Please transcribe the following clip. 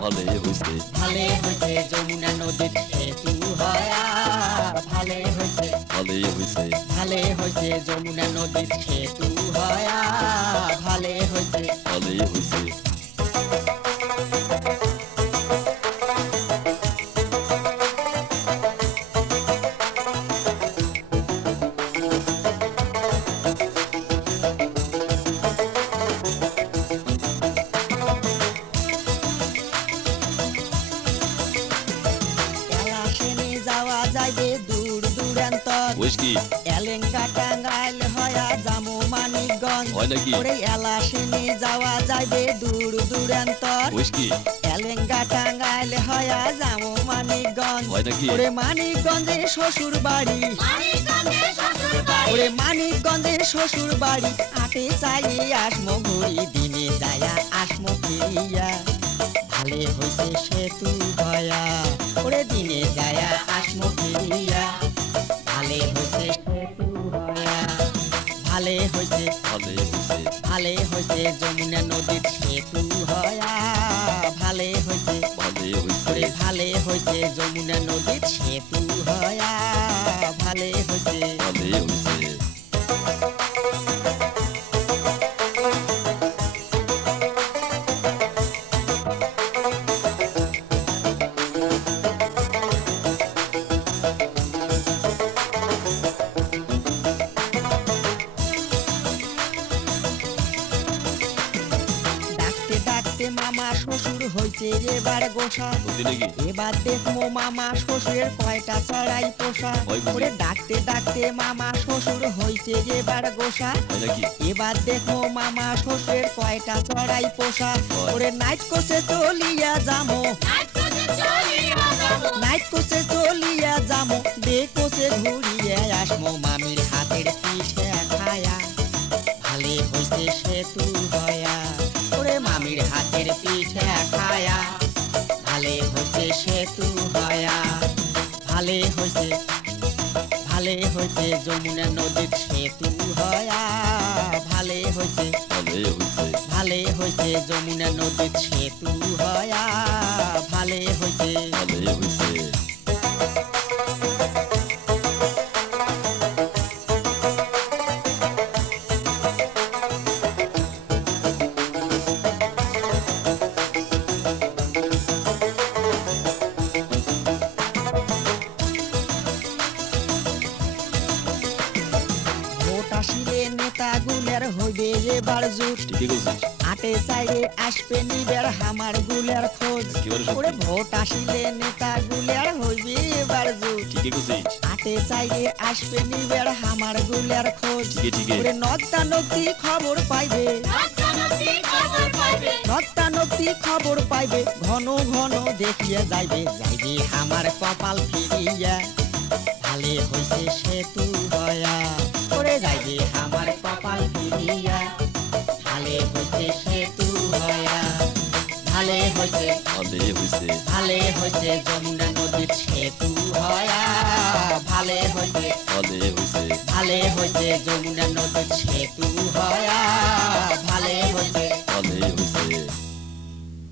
ভালে হইছে ভালে হয়েছে যমুনা নদীর সেতু হয়া ভালে হয়েছে ভালে হইছে ভালে হয়েছে যমুনা নদীর সেতু হয়া ভালে হয়েছে ভালে হইছে এলাসেনে যাওয়া যাইবে দূর দূরান্তর কইস কি এলেঙ্গা টাঙ্গাইল হয়া জামু মানিকগঞ্জ হয় নাকি? ওরে এলাসেনে যাওয়া যাইবে দূর দূরান্তর কইস কি এলেঙ্গা টাঙ্গাইল হয়া জামু মানিকগঞ্জ হয় নাকি? ওরে মানিকগঞ্জে শ্বশুর বাড়ি ওরে মানিকগঞ্জের শ্বশুর বাড়ি আটে চাই আসমো ঘুরি দিনে যায়া আসমো ফিরিয়া ভালে হইছে সেতু হয়া ওরে দিনে যায়া আসমো ফিরিয়া ভালে হইছে সেতু হয়া ভালে হইছে ভালে হইছে ভালে হইছে যমুনা নদীর সেতু হয়া ভালে হইছে ভালে হইছে ওরে ভালে হইছে যমুনা নদীর সেতু হয়া ভালে হইছে ভালে হইছে ডাকতে ডাকতে মামা শ্বশুর হইছে এবার গোসা সত্যি নাকি এবার দেখবো মামা শ্বশুরের কয়টা চড়াই পোষা হয় বুঝি? ওরে ডাকতে ডাকতে মামা শ্বশুর হইছে এবার গোসা হয় নাকি এবার দেখবো মামা শ্বশুরের কয়টা চড়াই পোষা হয়। ওরে নাইট কোসে চলিয়া যামো নাইট কোসে চলিয়া যামো ডে কোসে ঘুরিয়ে আসমো মামির হাতের পিঠে খায়া ভালে হইছে সেতু হয়া ওরে মামির হাতের পিঠে খায়া ভালে হইছে সেতু হয়া ভালে হইছে ভালে হইছে যমুনা নদীর সেতু হয়া ভালে হইছে ভালে হইছে ভালে হইছে যমুনা নদীর সেতু হয়া ভালে হইছে ভালে হইছে ভোট আসিলে নেতাগুলের হইবে এবার জুট ঠিকই কইছিস আটে চাইরে আসবে নিবের হামার গুলের খোঁজ একেবারে সত্যি। ওরে ভোট আসিলে নেতাগুলের হইবে এবার জুট ঠিকই কইছিস আটে চাইরে আসবে নিবের হামার গুলের খোঁজ ঠিকই ঠিকই ওরে নক্তা নক্তি খবর পাইবে নক্তা নক্তি খবর পাইবে ঘন ঘন দেখিয়া যাইবে যাইবে আমার কপাল ফিরিয়া ভালে হইছে সেতু হয়া ওরে যাইবে আমার কপাল ফিরিয়া ভালে হইছে সেতু হয়া ভালে হইছে ভালে হইছে ভালে হইছে যমুনা নদীর সেতু হয়া ভালে হইছে ভালে হইছে ভালে হইছে যমুনা নদীর সেতু হয়া ভালে হইছে